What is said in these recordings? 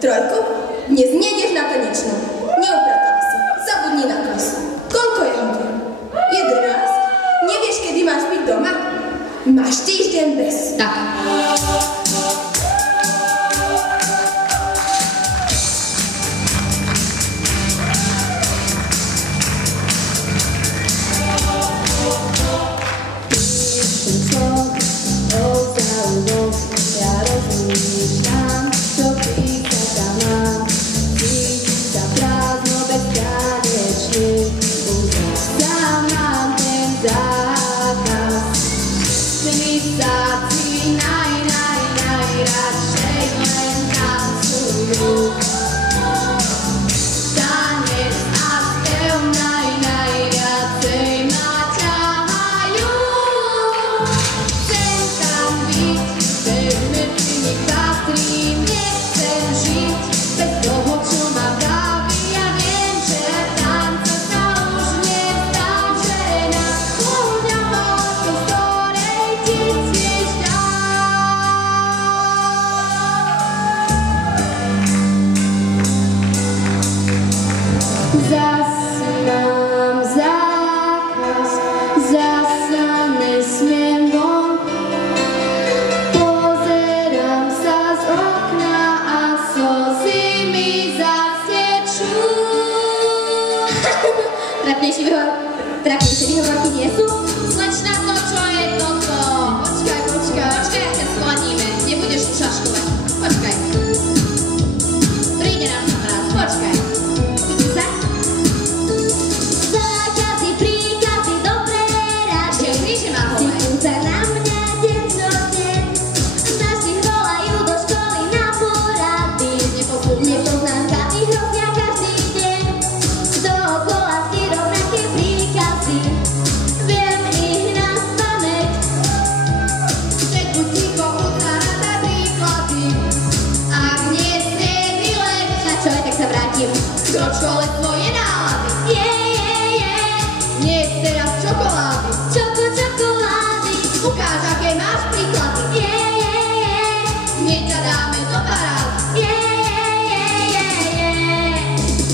Trojku? Dnes nejdeš na tanečnú. Neupratala si. Zabudni na kosu. Koľko je hodín? 11? Nevieš, kedy máš byť doma? Máš týždeň bez. Tak. Trapnejšie vyhovorky nie sú? Slečna, to čo je toto? Počkaj, ja ťa skladíme. Nebudeš ušaškovať. Počkaj. Príde nám kamarát, počkaj. Vidí sa? Zákazy, príkazy, dobré rady. Ešte kríže má holé. Si púta na mňa dennodne. Naši volajú do školy na porady. Nepoznámkami hrozia každý deň. Dookola vždy rovnaké príkazy. Viem ich na spamäť. Veď buď ticho, utrárata príklady. Ak nie ste vylepšia. Na čo je, tak sa vrátim. Do škole tvoje nálady. Nie teraz čokolády. Čokolády. Ukáž, aké máš príklady. Hneď ťa dáme do parády.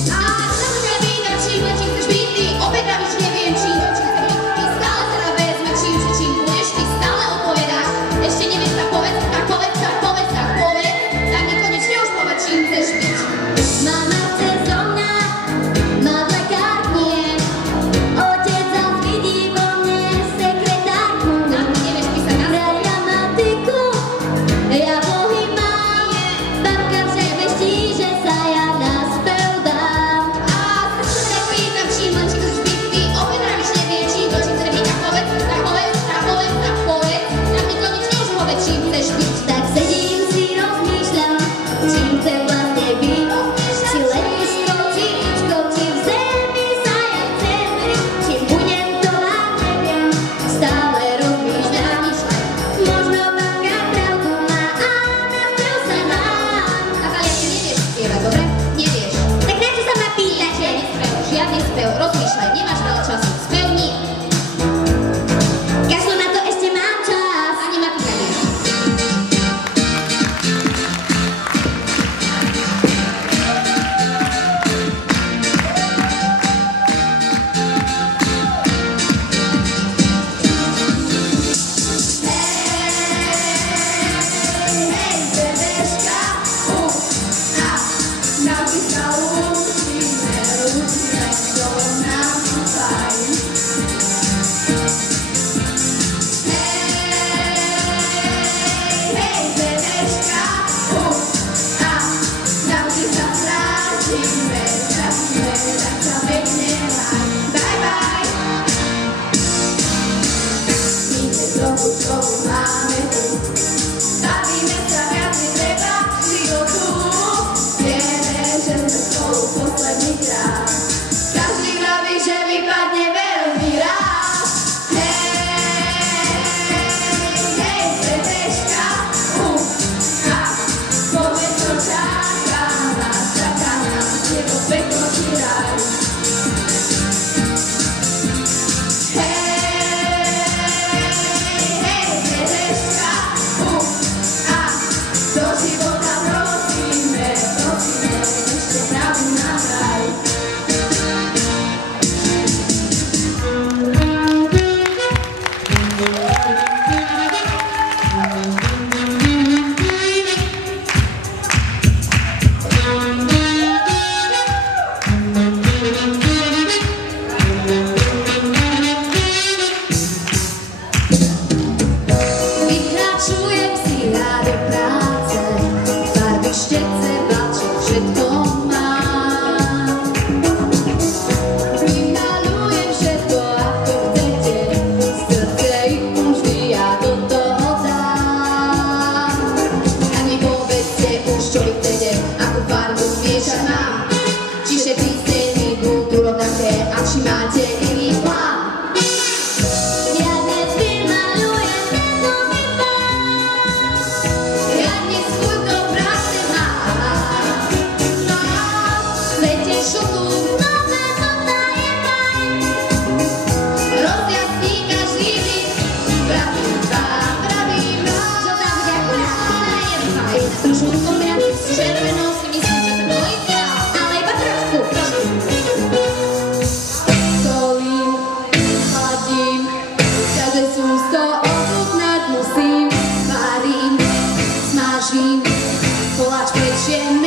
A samozrejme vydám čím, čím chceš byť ty. Obednavíš, neviem čím, čím chceš byť ty. Stále sa navezme čím budeš ty. Stále odpovedáš. Ešte neviem sa povedz. Tak nekonečne už povedz, čím chceš byť. Mama chce zo mňa mať lekárku. Otec zas vidí vo mne sekretárku. A ty nevieš písať na matematiku. Ja bohy mám. Babka však veští, že sa ja na spev dám. A sa pýtam, čím chceš byť ty. Obednavíš, neviem čím chceš byť. Tak povedz. Tak nekonečne už povedz, čím chceš byť. Tak sedím si rozmýšľam, čím chcem vlastne byť. Či letiškou, či ičkou, či v zemi sa ja chcem byť. Čím budem, to vám neviem. Stále rozmýšľam. Možno babka pravdu má a na spev sa mám. Natália, ty nevieš spievať, dobre? Nevieš. Tak na čo sa ma pýtate? Žiadny spev, rozmýšľaj, nemáš veľa času. Spev nie. Kašľu na to, ešte mám čas. Ani matika nie. miešať mám. Či všetci ste mi budú rovnaké a či máte iný plán. Ja dnes vymaľujem tento výpad, ja dnes chuť do práce mám. Svete šumu, nové motá je fajn, rozjasní každý byt, pravím vám, pravím vám. Čo tam ďakujem, ona je fajn, trošku kombináciu s červenou si myslím, že to bolo ideál, ale iba trošku. Solím, chladím, každé sústo ochutnať musím, varím, smažím, koláč pečiem.